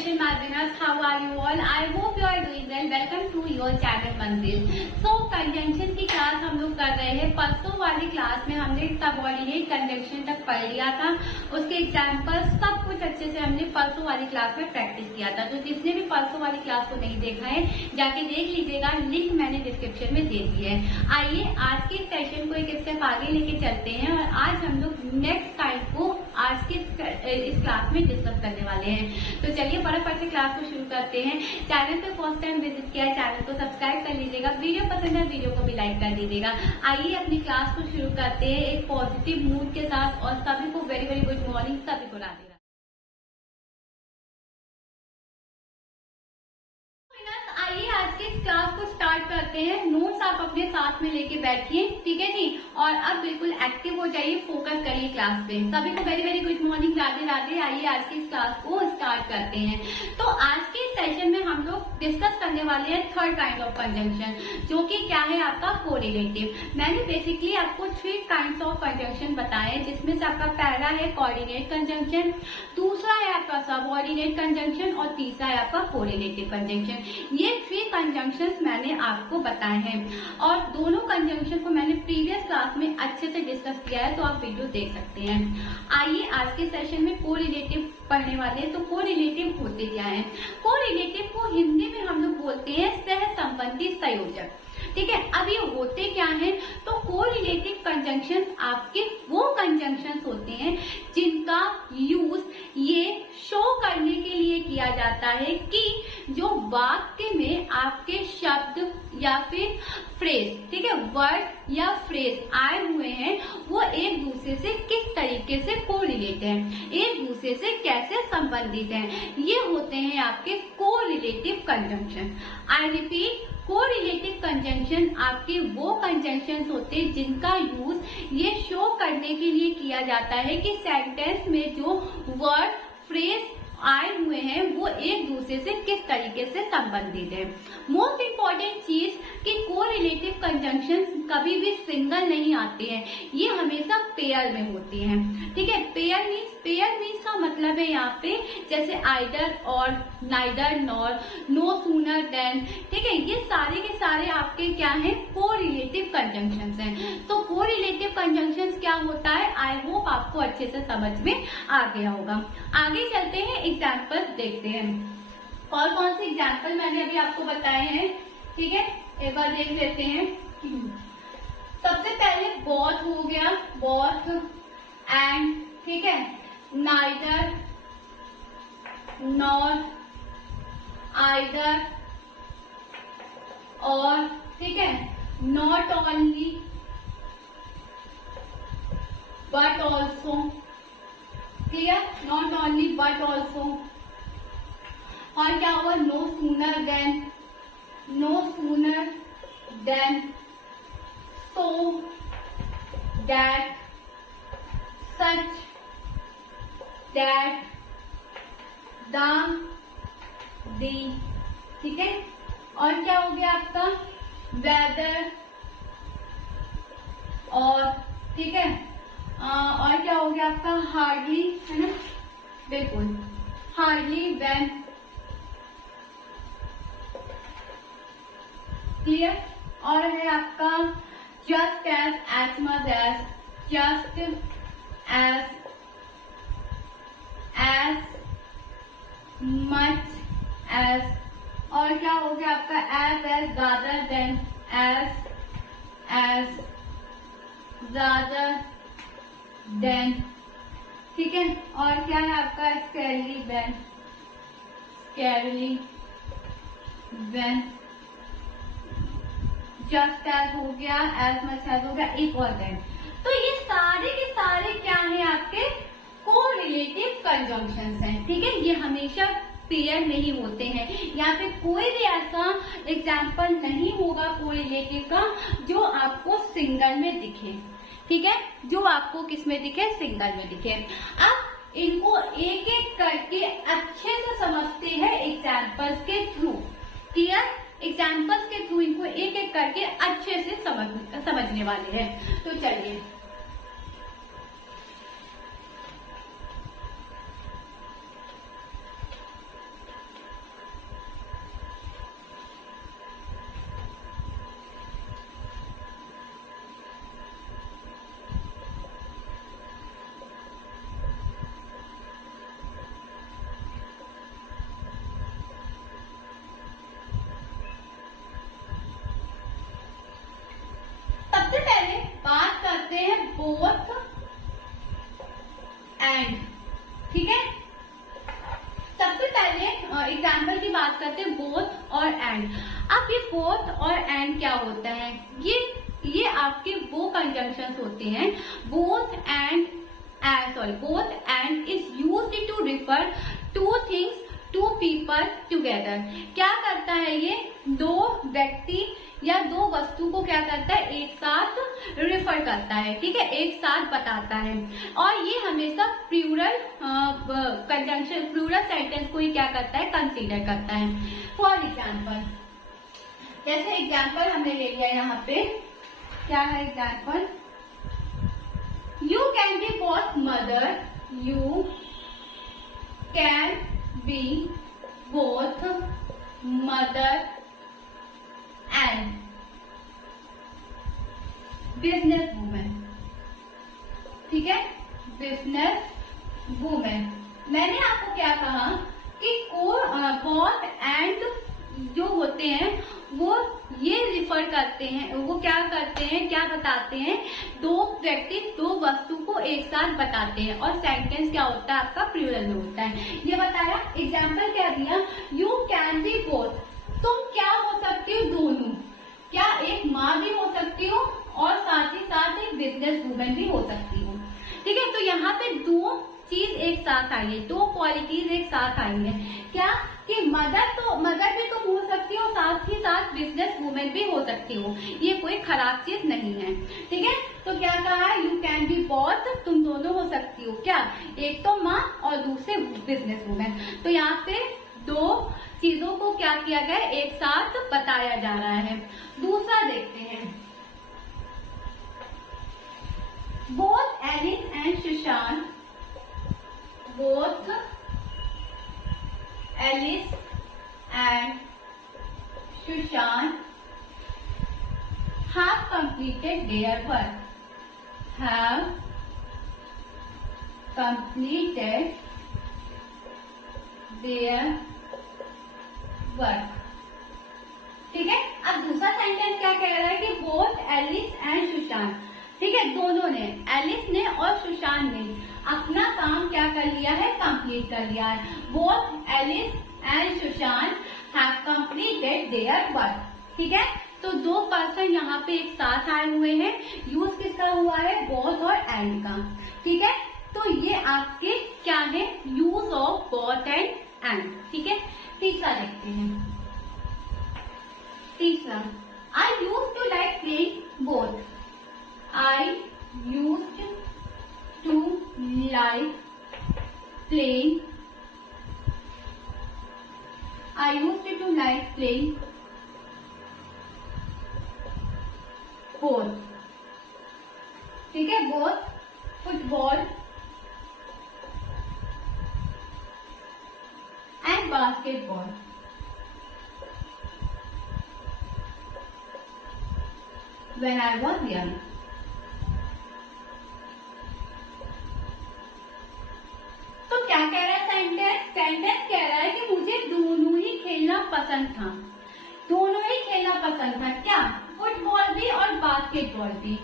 session, my winners. How are you all? I hope you are doing well. Welcome to your channel मंजिल. So conjunction की class हम लोग कर रहे हैं. परसों वाली क्लास में हमने सबऑर्डिनेट कंजंक्शन तक पढ़ लिया था. उसके एग्जाम्पल सब कुछ अच्छे से हमने परसों वाली क्लास में प्रैक्टिस किया था. तो जिसने भी परसों वाली क्लास को नहीं देखा है जाके देख लीजिएगा. लिंक मैंने डिस्क्रिप्शन में दे दी है. आइए आज के सेशन को एक स्टेप आगे लेके चलते हैं और आज हम लोग नेक्स्ट टाइप को आज के इस क्लास में डिस्कस करने वाले हैं. तो चलिए फटाफट से क्लास को शुरू करते हैं. चैनल पे फर्स्ट टाइम विजिट किया है चैनल को सब्सक्राइब कर लीजिएगा. वीडियो पसंद है वीडियो को भी लाइक कर दीजिएगा. आइए अपनी क्लास को शुरू करते हैं एक पॉजिटिव मूड के साथ और सभी को वेरी वेरी गुड मॉर्निंग. सभी को राधे. आइए आज के इस क्लास को स्टार्ट करते हैं. नोट्स आप अपने साथ में लेके बैठिए, ठीक है जी. और अब बिल्कुल एक्टिव हो जाइए, फोकस करिए क्लास पे. सभी को very very good morning, Radhe Radhe. आइए आज की इस क्लास को स्टार्ट करते हैं. तो आज के सेशन में हम लोग डिस्कस करने वाले हैं थर्ड काइंड ऑफ कंजंक्शन, जो कि क्या है आपका कोरिलेटिव. मैंने बेसिकली आपको 3 काइंड्स ऑफ कंजंक्शन बताए, जिसमें से आपका पहला है कोऑर्डिनेट कंजंक्शन, दूसरा है आपका सबऑर्डिनेट कंजंक्शन और तीसरा है आपका कोरिलेटिव कंजंक्शन. ये 3 कंजंक्शंस मैंने आपको बताए हैं और दोनों कंजंक्शन को मैंने प्रीवियस क्लास में अच्छे से डिस्कस किया है, तो आप वीडियो देख सकते हैं. आइए आज के सेशन में कोरिलेटिव पढ़ने वाले हैं. तो कोरिलेटिव होते क्या है? कोरिलेटिव को हिंदी में हम लोग बोलते हैं सहसंबंधी संयोजक, ठीक है. अब ये होते क्या हैं? तो कोरिलेटिव कंजंक्शन आपके वो कंजंक्शंस होते हैं जिनका यूज ये शो करने के लिए किया जाता है कि जो वाक्य में आपके शब्द या फिर फ्रेज, ठीक है, वर्ड या फ्रेज आए हुए हैं वो एक दूसरे से किस तरीके से कोरिलेट है, एक दूसरे से कैसे संबंधित है, ये होते हैं आपके correlative conjunction. I repeat, correlative conjunction आपके वो कंजंक्शंस होते हैं जिनका यूज ये शो करने के लिए किया जाता है कि सेंटेंस में जो वर्ड फ्रेज आए हुए हैं वो एक दूसरे से किस तरीके से संबंधित है. मोस्ट इम्पॉर्टेंट चीज कि कोरिलेटिव कंजंक्शंस कभी भी सिंगल नहीं आते हैं, ये हमेशा पेयर में होती हैं, ठीक है. पेयर मीन्स का मतलब है यहाँ पे जैसे either or, neither nor, no sooner than, ठीक है. ये सारे के सारे आपके क्या हैं? कोरिलेटिव कंजंक्शंस हैं. तो कोरिलेटिव कंजंक्शंस क्या होता है? आई होप आपको अच्छे से समझ में आ गया होगा. आगे चलते हैं, एग्जाम्पल देखते हैं. और कौन से एग्जाम्पल मैंने अभी आपको बताए हैं, ठीक है, एक बार देख लेते हैं. सबसे पहले बोथ हो गया, बोथ एंड, ठीक है, नाइदर, नॉर, आइदर और, ठीक है, not only but also. Clear? Not only but also. और क्या हुआ? No sooner than, no sooner than, so that, such that, the, the, ठीक है. और क्या हो गया आपका? वेदर और, ठीक है, और क्या हो गया आपका? हार्डली, है ना, बिल्कुल, हार्डली व्हेन. क्लियर? और है आपका just as much as, just as much as. और क्या हो गया आपका? As rather than, as rather than, ठीक है. और क्या है आपका? Scarcely when, scarcely when. Just as हो गया, एज मच एज हो गया, एक और देन. तो ये सारे के सारे क्या है? आपके कोरिलेटिव कंजंक्शंस हैं, ठीक है. ये हमेशा पेयर में ही होते हैं. यहाँ पे कोई भी ऐसा एग्जाम्पल नहीं होगा कोरिलेटिव का जो आपको सिंगल में दिखे, ठीक है, जो आपको किस में दिखे? सिंगल में दिखे. अब इनको एक एक करके अच्छे से समझते हैं एग्जाम्पल्स के थ्रू. क्लियर? एग्जाम्पल्स के थ्रू इनको एक एक करके अच्छे से समझने वाले हैं. तो चलिए एग्जाम्पल की बात करते हैं, बोथ और एंड। अब ये बोथ और एंड क्या होता है, ये आपके वो कंजंक्शंस होते हैं। Both and is used to refer two things, two people together. क्या करता है ये, दो व्यक्ति या दो वस्तु को क्या करता है, एक साथ रिफर करता है, ठीक है, एक साथ बताता है। और ये हमेशा प्लूरल कंजंक्शन, प्लूरल सेंटेंस को ही क्या करता है, कंसीडर करता है। फॉर एग्जाम्पल, जैसे एग्जाम्पल हमने ले लिया यहाँ पे, क्या है example, you can be both mother, you can be both mother and business women, ठीक है, बिजनेस वूमेन। मैंने आपको क्या कहा कि बोथ एंड जो होते हैं वो ये रिफर करते हैं, वो क्या करते हैं, क्या बताते हैं, दो व्यक्ति दो वस्तु को एक साथ बताते हैं। और सेंटेंस क्या होता है आपका, प्लूरल में होता है। ये बताया, एग्जाम्पल क्या दिया, यू कैन बी बोथ, तुम क्या हो सकती हो, दोनों, क्या एक माँ भी हो सकती हो और साथ ही साथ एक बिजनेस वूमेन भी हो सकती हो, ठीक है। तो यहाँ पे दो चीज एक साथ आई है, दो क्वालिटीज एक साथ आई है, क्या कि मदर भी तुम हो सकती हो, साथ ही साथ बिजनेस वूमेन भी हो सकती हो, ये कोई खराब चीज नहीं है, ठीक है। तो क्या कहा है, यू कैन बी बोथ, तुम दोनों हो सकती हो, क्या, एक तो माँ और दूसरे बिजनेस वूमेन। तो यहाँ पे दो चीजों को क्या किया गया, एक साथ बताया जा रहा है। दूसरा देखते हैं, both Alice and Sushant, both Alice and Sushant have completed their work, have completed their work, ठीक है। अब दूसरा सेंटेंस क्या कह रहा है कि बोथ एलिस एंड सुशांत, ठीक है, दोनों ने, एलिस ने और सुशांत ने अपना काम क्या कर लिया है, कंप्लीट कर लिया है। Both Alice and Sushant have completed their work, ठीक है। तो दो पर्सन यहाँ पे एक साथ आए हुए हैं, यूज किसका हुआ है, बोथ और एंड का, ठीक है। तो ये आपके क्या है, यूज ऑफ बोथ एंड, ठीक है। तीसरा देखते हैं, तीसरा, I used to like playing both, I used to like playing, I used to like playing both, ठीक है, both football and basketball. When I was young, तो क्या कह रहा है सेंटेंस, सेंटेंस कह रहा है कि मुझे दोनों ही खेलना पसंद था, दोनों ही खेलना पसंद था, क्या, फुटबॉल भी और बास्केटबॉल भी।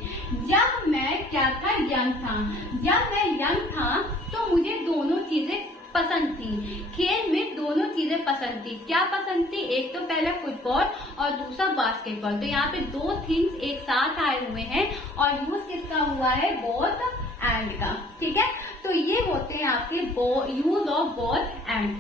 जब मैं क्या था, यंग था, जब मैं यंग था तो मुझे दोनों चीजें पसंद थी, खेल में दोनों चीजें पसंद थी। क्या पसंद थी, एक तो पहले फुटबॉल और दूसरा बास्केटबॉल। तो यहाँ पे दो थिंग्स एक साथ आए हुए हैं और यूज किसका हुआ है, बोथ एंड का, ठीक है। तो ये होते हैं आपके यूज ऑफ बोथ एंड,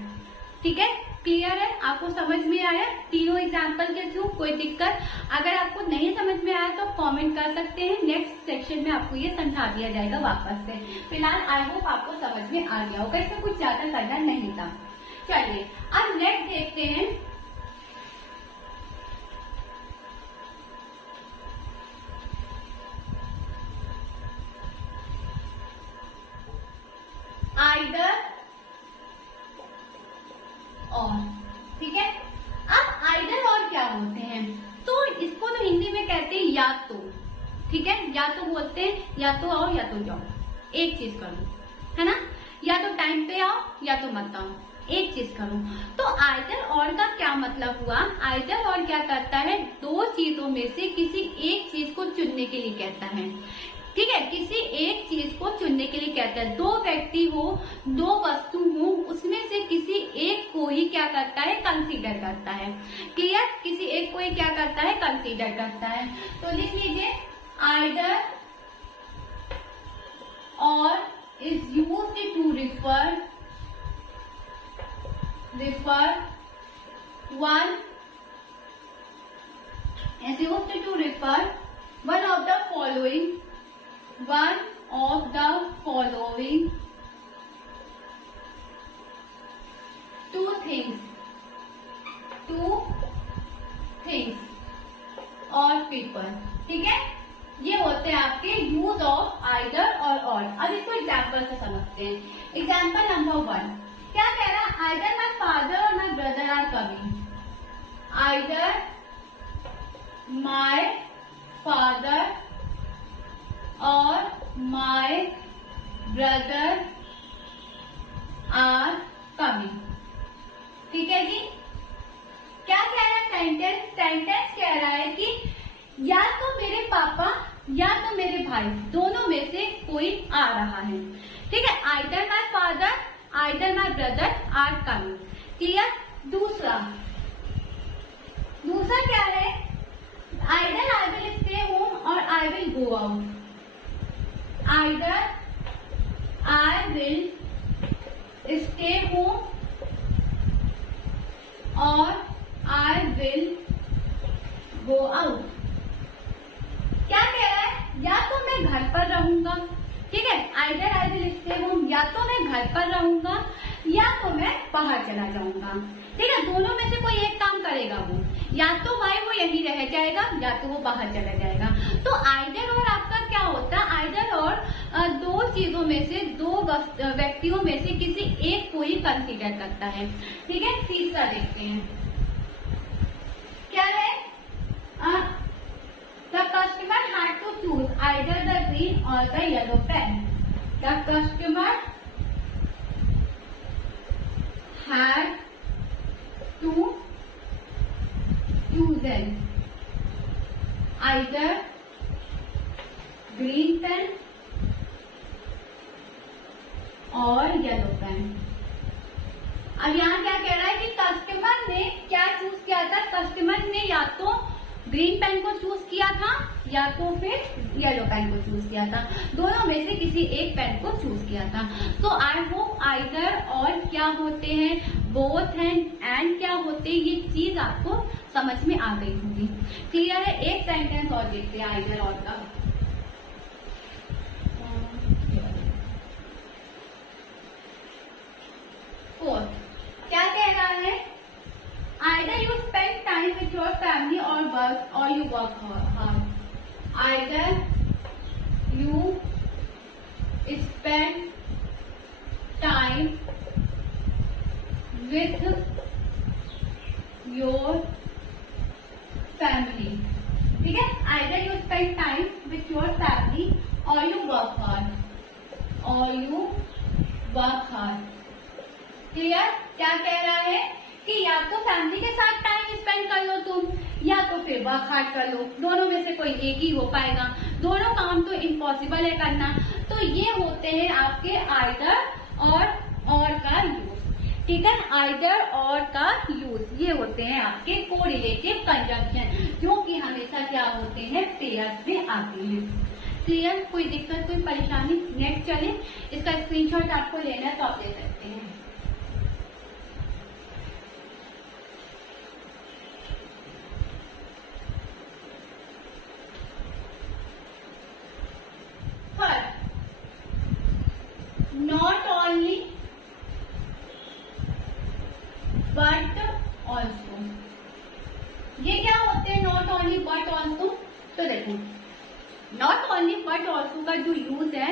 ठीक है। क्लियर है, आपको समझ में आया तीनों एग्जाम्पल के थ्रू, कोई दिक्कत, अगर आपको नहीं समझ में आया तो कमेंट कर सकते हैं, नेक्स्ट सेक्शन में आपको ये समझा दिया जाएगा वापस से। फिलहाल आई होप आपको समझ में आ गया होगा, इसमें कुछ ज्यादा करना नहीं था। चलिए अब नेक्स्ट देखते हैं, आइदर और, ठीक है। अब आइदर और क्या होते हैं, तो इसको तो हिंदी में कहते हैं या तो, ठीक है, या तो बोलते हैं, या तो आओ या तो जाओ, एक चीज करो, है ना, या तो टाइम पे आओ या तो मत आओ, एक चीज करो। तो आइदर और का क्या मतलब हुआ, आइदर और क्या करता है, दो चीजों में से किसी एक चीज को चुनने के लिए कहता है, ठीक है, किसी एक चीज को चुनने के लिए कहता है। दो व्यक्ति हो, दो वस्तु हो, उसमें से किसी एक को ही क्या करता है, कंसीडर करता है। क्लियर, किसी एक को ही क्या करता है, कंसीडर करता है। तो लिख लीजिए either or is used to refer one is used to refer one of the following two things or people। ठीक है, ये होते हैं आपके यूज ऑफ आइदर और। अब इसको एग्जाम्पल से समझते हैं। एग्जाम्पल नंबर 1 क्या कह रहा है, either my father or my brother are coming. Either my father और my brother are coming। ठीक है जी, क्या कह रहा है सेंटेंस कह रहा है कि या तो मेरे पापा या तो मेरे भाई, दोनों में से कोई आ रहा है। ठीक है, either my father either my brother are coming. Clear. दूसरा क्या है, either I will stay home or I will go out. Either I will stay home or I will go out. क्या कह रहा है, या तो मैं घर पर रहूंगा। ठीक है, either I will stay home, या तो मैं घर पर रहूंगा या तो मैं बाहर चला जाऊंगा। ठीक है, दोनों में से कोई एक काम करेगा वो, या तो भाई वो यही रह जाएगा या तो वो बाहर चला जाएगा। तो आइदर और आपका क्या होता है, आइदर और दो चीजों में से, दो व्यक्तियों में से किसी एक को ही कंसीडर करता है। ठीक है, तीसरा देखते हैं क्या है, the customer had to choose either the green or the yellow pen. The customer had to chosen either green pen or yellow pen. अब यहाँ क्या कह रहा है कि कस्टमर ने क्या चूज किया था, कस्टमर ने या तो ग्रीन पेन को चूज किया था या तो फिर येलो पेन को चूज किया था, दोनों में से किसी एक पेन को चूज किया था। तो आई होप आइदर और क्या होते हैं, बोथ एंड क्या होते हैं, ये चीज आपको समझ में आ गई होगी। क्लियर है। एक सेंटेंस और देखते हैं आइदर और का। फोर्थ क्या कह रहा है, either you spend time with your family और you work hard. Either you spend time with your family. ठीक है, either you spend time with your family और यू वर्क हार्ड। क्लियर। क्या कह रहा है कि या तो फैमिली के साथ टाइम स्पेंड कर लो तुम, या तो फिर वर्क हार्ड कर लो, दोनों में से कोई एक ही हो पाएगा। दोनों काम तो इम्पॉसिबल है करना। तो ये होते हैं आपके आइदर और का यूज। ठीक है, आइदर और का यूज ये होते हैं आपके कोरिलेटिव कंजंक्शन, जो कि हमेशा क्या होते हैं, पेयर्स में आते हैं। क्लियर। कोई दिक्कत, कोई परेशानी? नेक्स्ट चले, इसका स्क्रीनशॉट आपको लेना है तो आप ले सकते हैं। Not only but also, ये क्या होते हैं नॉट ओनली बट ऑल्सो? तो देखो नॉट ओनली बट ऑल्सो का जो यूज है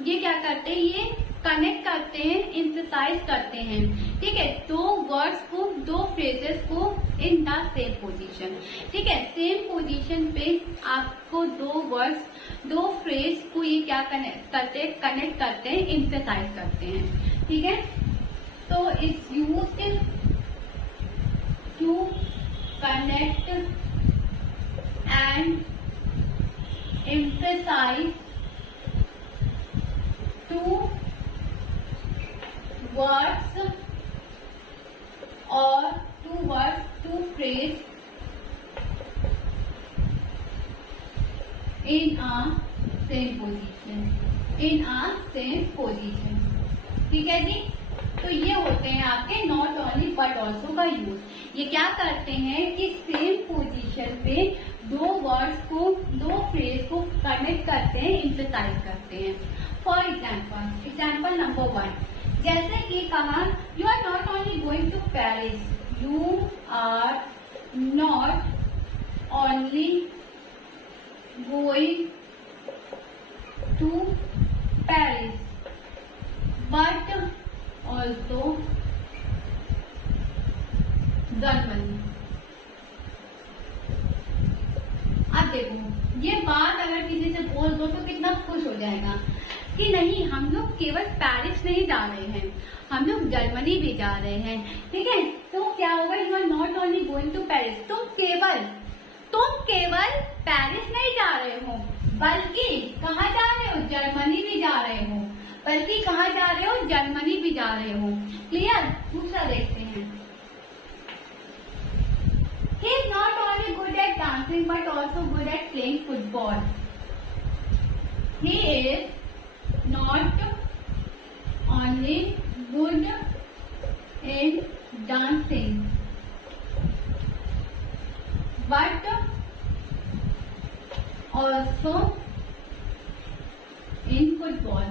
ये क्या करते हैं, ये कनेक्ट करते हैं, एम्फसाइज करते हैं। ठीक है, दो वर्ड्स को, दो फ्रेजेस को इन द सेम पोजीशन। ठीक है, सेम पोजीशन पे आपको दो वर्ड्स, दो फ्रेज को ये क्या कनेक्ट करते हैं, एम्फसाइज करते हैं। ठीक है, तो it's used to connect and emphasize two words or two words, two phrase in a same position, in a same position। ठीक है जी। तो ये होते हैं आपके नॉट ओनली बट ऑल्सो का यूज। ये क्या करते हैं कि सेम पोजीशन पे दो वर्ड्स को, दो फ्रेज को कनेक्ट करते हैं, एम्फसाइज करते हैं। फॉर एग्जाम्पल, एग्जाम्पल नंबर 1, जैसे कि कहा you are not only going to Paris, you are not only going to Paris but also Germany। अब देखो ये बात अगर किसी से बोल दो तो कितना खुश हो जाएगा कि नहीं, हम लोग केवल पेरिस नहीं जा रहे हैं, हम लोग जर्मनी भी जा रहे हैं। ठीक है, तो क्या होगा, you are not only going to Paris, तुम केवल पेरिस नहीं जा रहे हो बल्कि कहाँ जा रहे हो, जर्मनी भी जा रहे हो, बल्कि कहाँ जा रहे हो, जर्मनी भी जा रहे हो। क्लियर। दूसरा देखते हैं, he is not only good at dancing but also good at playing football। he is not only good in dancing but also in football।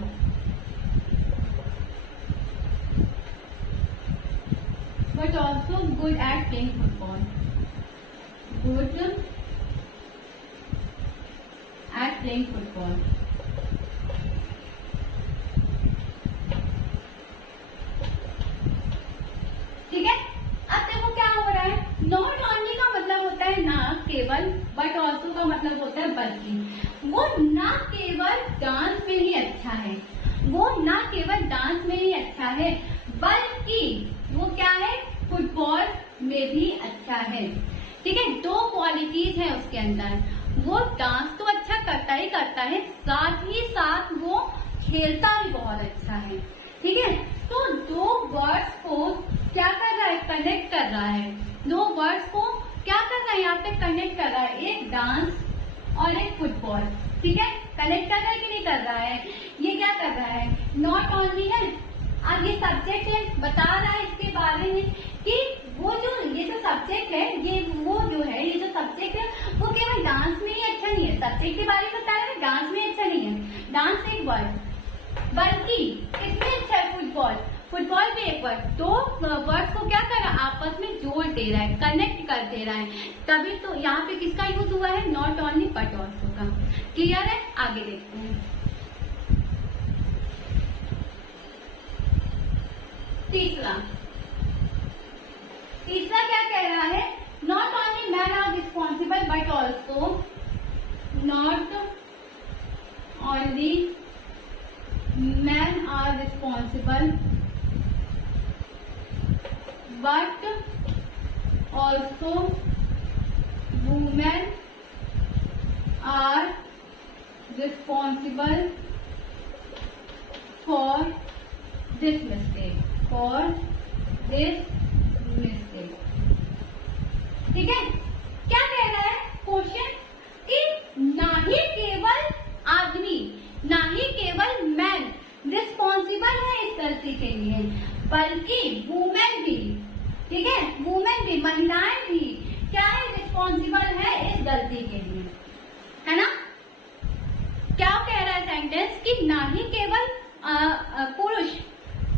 But also good at playing football। Good at playing football। ठीक है। अब देखो क्या हो रहा है, not only का मतलब होता है ना केवल, बट ऑल्सो का मतलब होता है बल्कि। वो ना केवल डांस में ही अच्छा है, वो ना केवल डांस में ही अच्छा है, बल्कि वो क्या है, फुटबॉल में भी अच्छा है। ठीक है, दो क्वालिटीज है उसके अंदर। वो डांस तो अच्छा करता ही करता है, साथ ही साथ वो खेलता भी बहुत अच्छा है। ठीक है, तो दो वर्ड्स को क्या कर रहा है, कनेक्ट कर रहा है। दो वर्ड्स को क्या कर रहा है, यहाँ पे कनेक्ट कर रहा है, एक डांस और एक फुटबॉल। ठीक है, कनेक्ट कर रहा है कि नहीं कर रहा है, ये क्या कर रहा है, नॉट ओनली है। अब ये सब्जेक्ट है, बता रहा है इसके बारे में कि वो जो ये जो सब्जेक्ट है, ये वो जो है, ये जो सब्जेक्ट है वो केवल डांस में ही अच्छा नहीं है। सब्जेक्ट के बारे में बता रहा है, डांस में अच्छा नहीं है, डांस एक वर्ड, बल्कि किसमें अच्छा है, फुटबॉल, फुटबॉल भी एक वर्ड। दो वर्ड्स को क्या कर रहा है, आपस में जोड़ दे रहा है, कनेक्ट कर दे रहा है। तभी तो यहाँ पे किसका यूज हुआ है, नॉट ओनली बट ऑल्सो का। क्लियर है, आगे देखते हैं। तीसरा क्या कह रहा है, not only man are responsible but also, not only man are responsible but also women are responsible for this mistake, for this mistake. ठीक है, क्या कह रहा है क्वेश्चन कि ना ही केवल आदमी, ना ही केवल मैन रिस्पॉन्सिबल है इस गलती के लिए, बल्कि वुमेन भी, ठीक है, वुमेन भी, महिलाएं भी क्या है, रिस्पॉन्सिबल है इस गलती के लिए, है ना। क्या कह रहा है सेंटेंस कि ना ही केवल पुरुष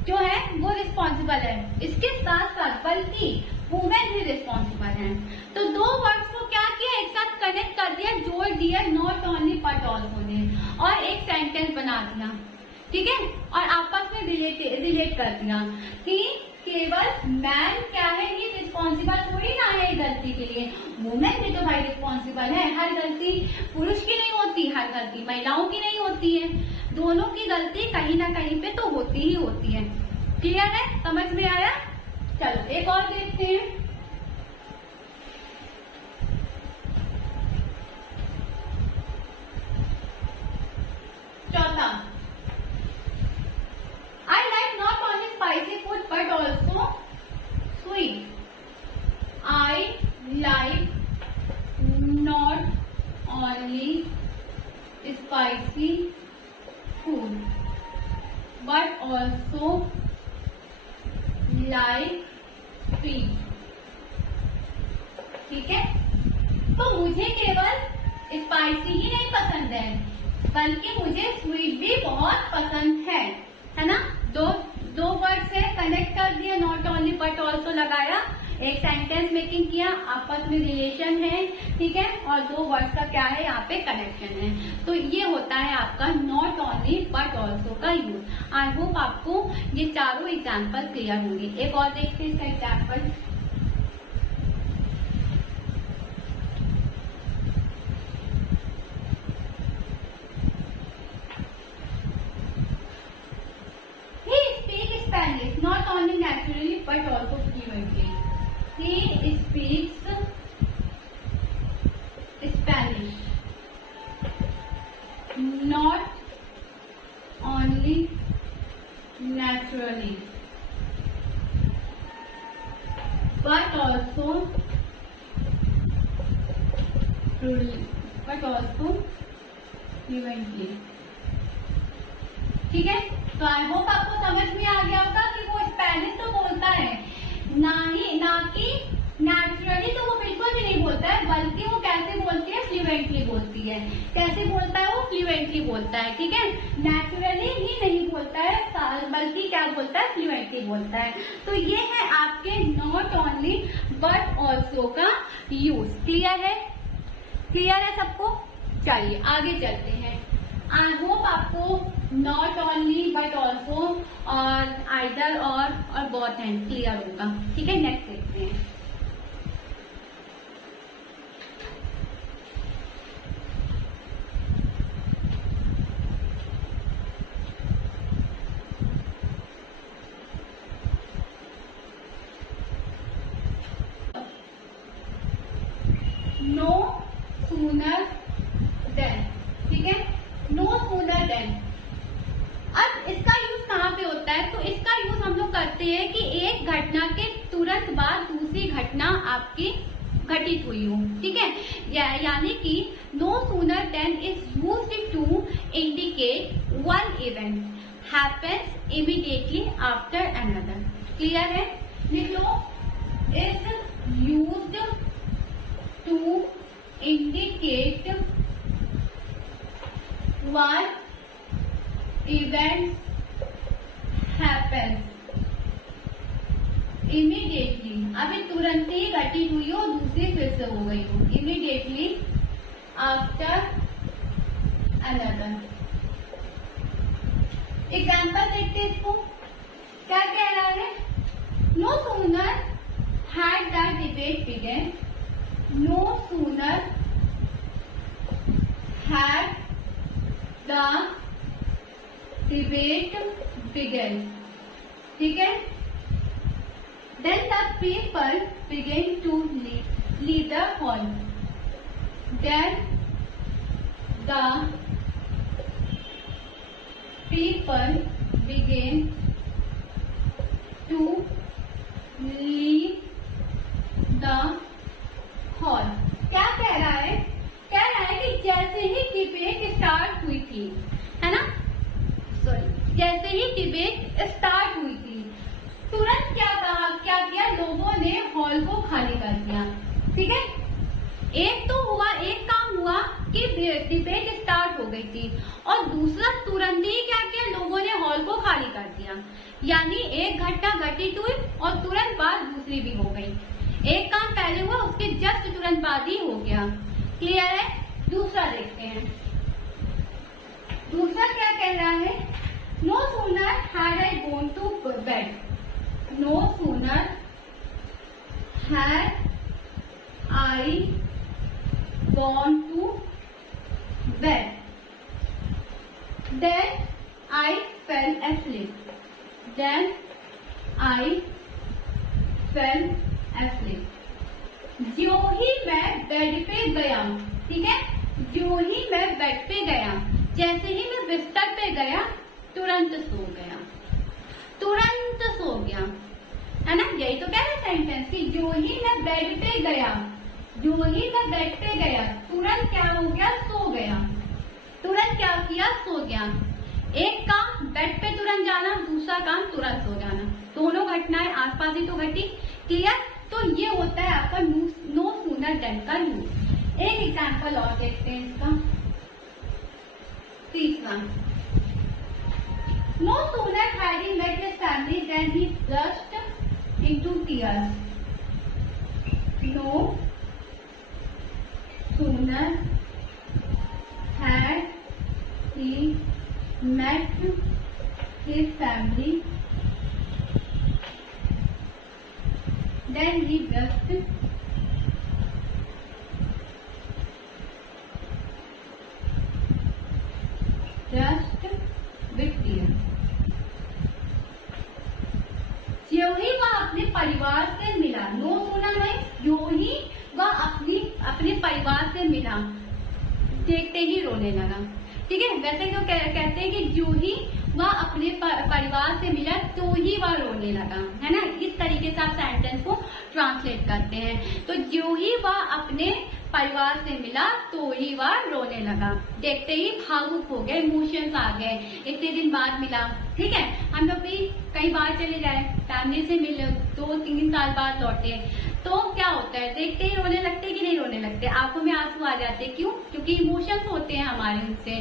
जो है वो रिस्पॉन्सिबल है, इसके साथ साथ बल्कि वुमेन भी रिस्पॉन्सिबल है। तो दो वर्ड्स को क्या किया, एक साथ कनेक्ट कर दिया, जोड़ दिया, नॉट ओनली बट ऑल्सो ने, और एक सेंटेंस बना दिया। ठीक है, और आपस में रिलेट कर दिया कि केवल मैन क्या है, ये रिस्पॉन्सिबल थोड़ी ना है गलती के लिए, वुमेन भी तो भाई रिस्पॉन्सिबल है। हर गलती पुरुष की नहीं होती, हर गलती महिलाओं की नहीं होती है, दोनों की गलती कहीं ना कहीं पे तो होती ही होती है। क्लियर है, समझ में आया। चलो एक और देखते हैं। चौथा, I like not only spicy food but also sweet। My feet. ठीक है, तो मुझे केवल स्पाइसी ही नहीं पसंद है, बल्कि मुझे स्वीट भी बहुत पसंद है ना। दो वर्ड से कनेक्ट कर दिया, नॉट ओनली बट ऑल्सो लगाया, एक सेंटेंस मेकिंग किया, आपस में रिलेशन है, ठीक है, और दो वर्ड्स का क्या है यहाँ पे कनेक्शन है। तो ये होता है आपका नॉट ओनली बट ऑल्सो का यूज। आई होप आपको ये चारों एग्जाम्पल क्लियर होंगे। एक और देखते हैं इसका example. Spanish not only naturally but also fluently. He speaks Spanish not only naturally but also fluently. ठीक है, तो आई होप आपको समझ में आ गया होगा कि वो स्पेनिश तो बोलता है, ना कि नेचुरली तो वो बिल्कुल भी नहीं बोलता है, बल्कि वो कैसे बोलती है, फ्लुएंटली बोलती है। कैसे बोलता है वो, फ्लुएंटली बोलता है। ठीक है, नेचुरली ही नहीं बोलता है, बल्कि क्या बोलता है, फ्लुएंटली बोलता है। तो ये है आपके नॉट ओनली बट ऑल्सो का यूज। क्लियर है? क्लियर है सबको? चलिए आगे चलते हैं। आई होप आपको नॉट ओनली बट ऑल्सो और either or both and clear होगा। ठीक है, नेक्स्ट देखते हैं। No sooner than. ठीक है, नो सूनर देन। अब इसका यूज कहाँ पे होता है? तो इसका यूज हम लोग करते हैं कि एक घटना के तुरंत बाद दूसरी घटना आपकी घटित हुई हो। ठीक है, यानी कि no sooner than is used to indicate one event happens immediately after another. Clear है? लिख लो, is used to indicate one event happens immediately। अभी तुरंत ही घटित हुई हो, दूसरी फिर से हो गई हो, immediately after another। एग्जाम्पल देखते हैं इसको, क्या कह रहा है? No sooner had the debate begun, no sooner had the debate began। ठीक है, then the people began to leave the hall, then the people began to leave the hall। क्या कह रहा है? कह रहा है कि जैसे ही डिबेट स्टार्ट हुई थी, है ना, सॉरी, जैसे ही डिबेट स्टार्ट हुई थी, तुरंत क्या किया लोगों ने हॉल को खाली कर दिया। ठीक है, एक तो हुआ, एक काम हुआ कि डिबेट स्टार्ट हो गई थी, और दूसरा तुरंत ही क्या किया, लोगों ने हॉल को खाली कर दिया। यानी एक घटना घटित हुई और तुरंत बाद दूसरी भी हो गई। एक काम पहले हुआ, उसके जस्ट तुरंत बाद ही हो गया। क्लियर है? दूसरा देखते हैं। दूसरा क्या कह रहा है? No sooner had I gone to bed, no sooner had I gone to bed than I fell asleep, than I fell asleep। जो ही मैं बेड पे गया, ठीक है, जो ही मैं बेड पे गया, जैसे ही मैं बिस्तर पे गया, तुरंत सो गया, तुरंत सो गया, है ना। यही तो कह रहे सेंटेंस कि जो ही मैं बेड पे गया, जो ही मैं बेड पे गया, तुरंत क्या हो गया, सो गया। तुरंत क्या किया, सो गया। एक काम बेड पे तुरंत जाना, दूसरा काम तुरंत सो जाना। दोनों घटनाएं आसपास ही तो घटी। क्लियर? तो ये होता है आपका नो सूनर देन का यूज। एक एग्जाम्पल और देखते हैं इसका, तीसरा, no sooner had he met his family than he blushed into tears. No sooner had he met his family then he brushed with tears। जो ही वह अपने परिवार से मिला, नो सुना है, जो ही वह अपने परिवार से मिला देखते ही रोने लगा। ठीक है, वैसे तो कहते हैं कि जो ही वह अपने परिवार से मिला तो ही वह रोने लगा, है ना। इस तरीके से आप सेंटेंस को ट्रांसलेट करते हैं। तो जो ही वह अपने परिवार से मिला तो ही वह रोने लगा, देखते ही भावुक हो गए, इमोशंस आ गए, इतने दिन बाद मिला। ठीक है, हम लोग भी कई बार चले जाए, फैमिली से मिले, 2-3 साल बाद लौटे, तो क्या होता है, देखते ही रोने लगते कि नहीं रोने लगते, आंखों में आंसू आ जाते। क्यों? क्योंकि इमोशंस होते हैं हमारे उनसे,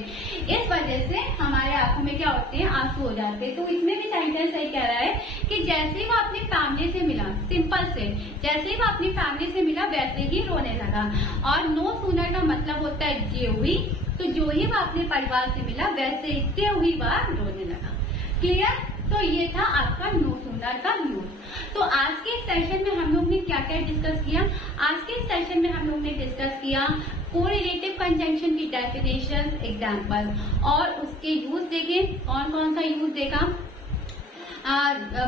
इस वजह से हमारे आंखों में क्या होते हैं, आंसू हो जाते हैं। तो इसमें भी सेंटेंस सही कह रहा है कि जैसे ही वो अपनी फैमिली से मिला, सिंपल से, जैसे ही वो अपनी फैमिली से मिला वैसे ही रोने लगा। और नो सूनर का मतलब होता है जे हुई, तो जो ही वह अपने परिवार से मिला वैसे ही हुई वह रोने लगा। क्लियर? तो ये था आपका नो सूनर का यूज। तो आज के सेशन में हम लोग ने क्या क्या डिस्कस किया? आज के सेशन में हम लोग ने डिस्कस किया कोरिलेटिव कंजंक्शन की डेफिनेशन, एग्जाम्पल, और उसके यूज देखे। कौन कौन सा यूज देखा?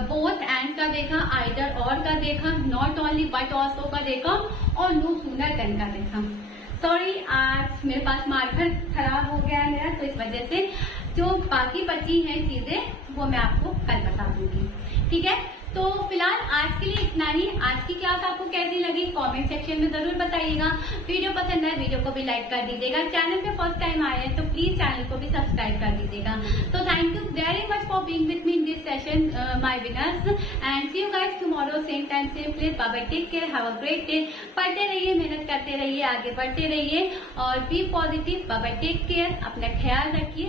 बोथ एंड का देखा, आइदर और का देखा, नॉट ओनली बट ऑल्सो का देखा, और नो सूनर देन का देखा। सॉरी, आज मेरे पास मार्कर खराब हो गया है मेरा, तो इस वजह से जो बाकी बची हैं चीजें वो मैं आपको कल बता दूंगी। ठीक है, तो फिलहाल आज के लिए इतना ही। आज की क्लास आपको कैसी लगी कमेंट सेक्शन में जरूर बताइएगा। वीडियो पसंद है वीडियो को भी लाइक कर दीजिएगा। चैनल पे फर्स्ट टाइम आए हैं तो प्लीज चैनल को भी सब्सक्राइब कर दीजिएगा। तो thank you very much for being with me in this session my winners, and see you guys tomorrow same time same place. Bye bye, take care, have a great day. पढ़ते रहिए, मेहनत करते रहिए, आगे बढ़ते रहिए और be positive. Bye bye, take care, अपना ख्याल रखिए।